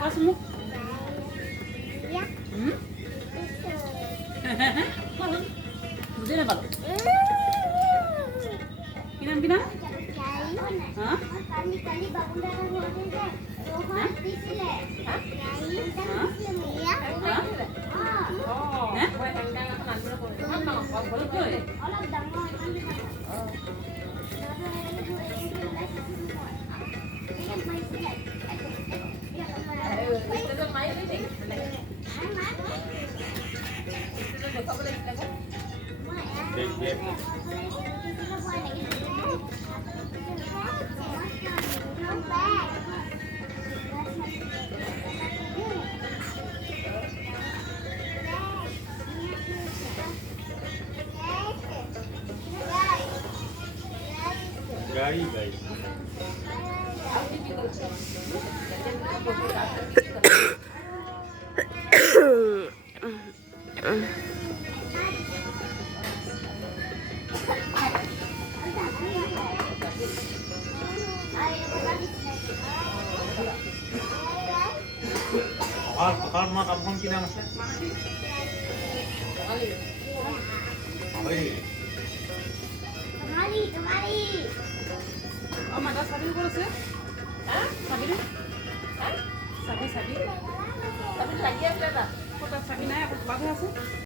কোৱাচোন মোক বুজি নাপালো কি নাম হা गाई गाई Pakal mga kampung kinang. Kemari. Oh, mana sabi ko sir? Ha? Sabi ni? Ha? Sabi. Sabi lagi apa dah? Kota sabi na ako bago আছে.